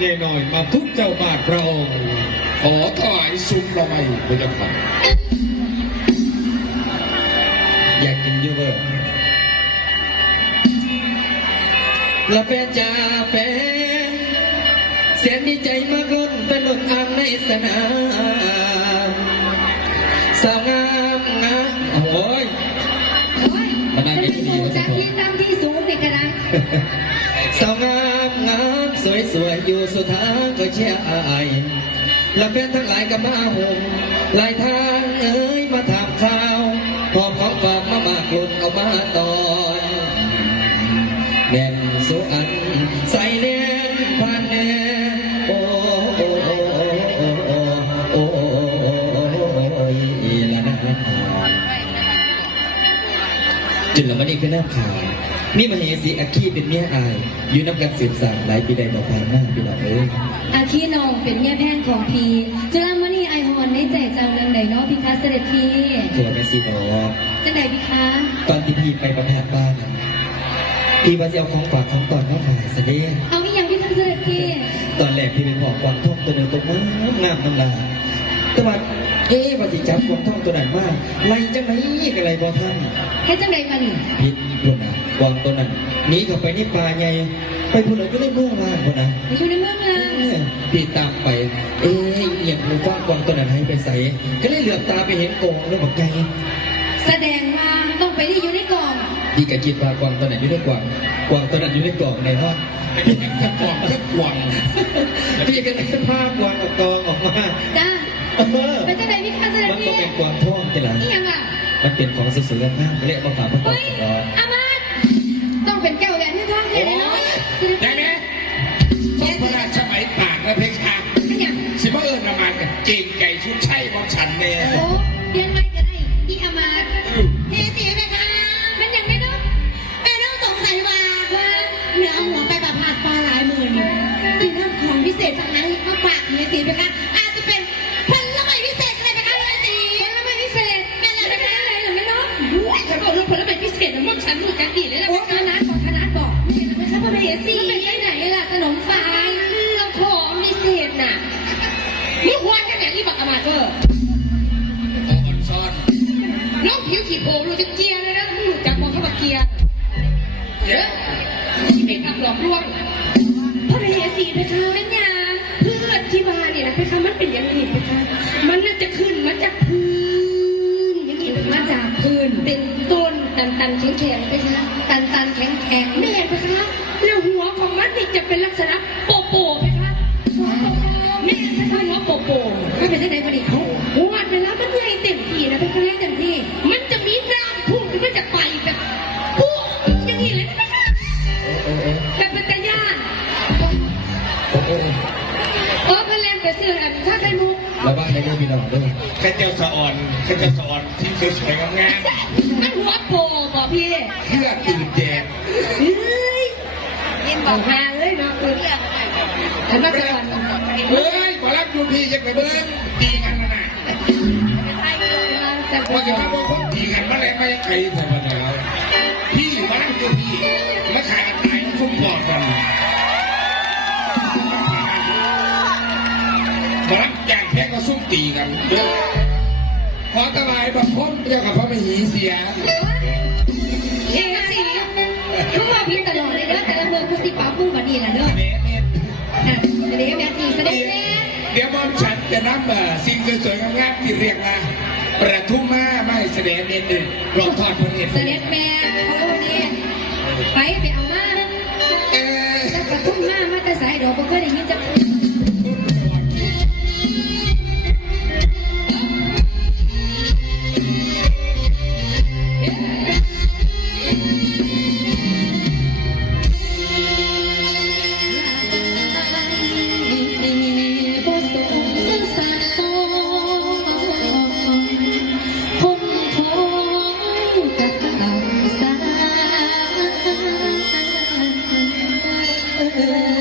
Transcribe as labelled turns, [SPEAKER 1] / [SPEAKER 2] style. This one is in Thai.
[SPEAKER 1] วกอำมาตย์เนหน่อย มาทุบเจ้าบาทพระองค์
[SPEAKER 2] ขอถวายซุปเราไมพระเจ้าค่ะ
[SPEAKER 3] อยากกินเยอะเวอร์ละเป็นจ่าเป็นเสียงดีใจมากล้นเป็นหล่นอ่างในสนามสาวงาม อยู่
[SPEAKER 4] สุด
[SPEAKER 3] ทางก็เชียร์อายและเป็นทั้งหลายก็มาหงหลายทางเอ้ยมาถามข่าวหอบของฝากมามากลุ่นเอามาตอนแน่นสุอันใส่แน่นพันแน่โอ้โอ้โอ้โอ้โอ้โอ้โอ้ละนะจึงละมันนี่คือหน้าขาว นี่มาเฮสีอาคีเป็นเมียอายอยู่นับกันสืบสานหลายปีใดต่อผ่านหน้าพี่น้องเอ้ย
[SPEAKER 4] อาคีน้องเป็นแม่แพงของพีจุลามณีไอฮอนในใจเจ้าเรื่องใดเนาะพี่คะเสด็จพี่
[SPEAKER 3] ตัวแม่สีบอก
[SPEAKER 4] จังใดพี่คะ
[SPEAKER 3] ตอนที่พี่ไปประพาสบ้านน่ะพี่ว่าจะเอาของฝากของตอนมาฝากเสด็จ
[SPEAKER 4] เอาอีหยังพี่คะเสด็จพี่
[SPEAKER 3] ตอนแรกพี่ไปบอกกวางท่องตัวเดินตัวงามงามน้ำลายแต่ว่าเอ๊ะว่าสิจับกวางท่องตัวนั้นมากไล่จังไหนกันไรบ่ท่าน
[SPEAKER 4] เฮ็ดจังใดมานี่
[SPEAKER 3] พิษพุ่นนะ กวางตัวนั้นหนีเข้าไปในป่าใหญ่ไปพุ่นเลยก็ได้เมืองล่างพุ่นนะ
[SPEAKER 4] ไปอยู่ในเมืองลาง
[SPEAKER 3] เออพี่ตามไป เอ๊ะเอียงหูฟ้ากวางตัวนั้นให้ไปใส่ก็เลยเหลือบตาไปเห็นกองแล้วบอกไง
[SPEAKER 4] แสดงว่าต้องไปที่อยู่ในกล่อง
[SPEAKER 3] พี่ก็คิดว่ากวางตัวนั้นอยู่ในกวางกวางตัวนั้นอยู่ในกล่องในห้อง
[SPEAKER 2] เป็นยังจะกวางจะกวาง
[SPEAKER 3] พี่ก็ได้ภาพกวางออกกองออกมา
[SPEAKER 4] จ้า
[SPEAKER 3] เออ
[SPEAKER 4] เป็นจังใดพี่คะเสด็จ
[SPEAKER 3] มันก็
[SPEAKER 4] พี่
[SPEAKER 3] เป็นกวางท่องจะหลัง
[SPEAKER 4] อีหยังอะ
[SPEAKER 3] มันเป็นของสวยๆงามๆเรียกมาฝากพระอง
[SPEAKER 4] เฮ้ย
[SPEAKER 3] ค์รอ
[SPEAKER 4] อามาตย์ต้อง เป็นแก้วแหวนที่ท้องแค่ไหนเนาะเสด็จ
[SPEAKER 2] ยังไง
[SPEAKER 4] พี่
[SPEAKER 2] ต้องพระราชไหมปากและเพชรชา
[SPEAKER 4] อีหยัง
[SPEAKER 2] สิมาเอิญประมาณเจงไก่ชุดใช่ของฉันเนี่ย
[SPEAKER 4] โอ้เรียนไม่ก็ได้อีอามาตย์เทสีไหมคะมันยังไม่เนาะ
[SPEAKER 5] แม่ต้องสงสัยว่าว่าเหนือหัวไปแบบผัดปลาหลายหมื่นสิ่งทำของพิเศษทางนั้นมาฝากเฮียสีไหมคะอาจจะเป็นผลไม้พิเศษอะไรไหมคะเฮียสี
[SPEAKER 4] ผลไม้พิเศษ
[SPEAKER 5] แม่อะไร
[SPEAKER 4] จะ
[SPEAKER 5] ไหม
[SPEAKER 4] เป็น
[SPEAKER 5] คะ
[SPEAKER 4] อะไรหรือไม่เนาะ
[SPEAKER 5] อุ้ยฉันบอกเรื่องผลไม้พิเศษนะพวกฉันรู้กันดีเลยน
[SPEAKER 4] เย
[SPEAKER 5] อที่เป็นคำหลอกลวงพ่อเยสีไหมคะ
[SPEAKER 4] เป็นยา
[SPEAKER 5] เพื่อที่บ้านเนี่ยนะเพคะมันเป็นอย่างนี้เพคะมันน่าจะขึ้นมาจากพื้นอย่างนี้
[SPEAKER 4] มาจากพื้น
[SPEAKER 5] เป็นต้นตันตันแข็งแข็งๆเพคะ
[SPEAKER 4] ตันตันแข็งแข็ง
[SPEAKER 5] แม่เพคะแล้วหัวของมันนี่จะเป็นลักษณะโปโปเพคะแม่เพคะหัวโปโป
[SPEAKER 4] ไม่เป็นที่ไหมาดิเขา
[SPEAKER 5] หัวเวลามันใหญ่เต็มที่นะเพคะ
[SPEAKER 4] เต็มที่
[SPEAKER 5] มันจะมีน้ำพุ่งขึ้นมาจากไฟแบบ อ
[SPEAKER 3] อ
[SPEAKER 5] เพนแลนไปซื้ออันถ้าไข่มุก
[SPEAKER 3] ระวังในเรื่องพี่น้องด้วย
[SPEAKER 2] แค่เจ้าสะอ่อนแค่เจ้าสะอ่อนที่สวยๆงาม
[SPEAKER 5] มันหัวโปบอกพี่
[SPEAKER 2] ๆเพื่อตื่นแดง
[SPEAKER 5] เฮ้ยเอาหาเลยเนาะเออแต่ว่าจะก่อน
[SPEAKER 2] เฮ้ยขอรับดูพี่จะไปเบิ้งตีกันนะนะ
[SPEAKER 5] จะ
[SPEAKER 2] ว่าจะมาบอกคนตีกันมาแล้วไม่ใครธรรมดาพี่มานั่งดูพี่แล้วขากันตายมันคุ้มปอดกัน ซุ่มตีกันเด้อขอตะบายบังคมเจ้ากับพระมเหสี
[SPEAKER 4] เอ๊ะสิทุกมาพิมตลอดเลยเด้อแต่ละเมืองพุทธิป้าปูบัดนี้ล่ะเด้อ
[SPEAKER 2] เด็ดเด็ด
[SPEAKER 4] น่ะเสด็จแม่ทีเสด็จแม่
[SPEAKER 2] เดี๋ยวมอมฉันจะนำเอ่อสิ่งสวยๆงามๆที่เรียกว่าประทุมมาไม่แสดงเด่นหนึ่งรองทอดคนเห็น
[SPEAKER 4] เสด็จแม่เขาเอาเนี่ยไปไปเอามา
[SPEAKER 2] เออ
[SPEAKER 4] แล้วกระทุ่มมามาแต่สายดอกบ่เคยได้ยินจัก good.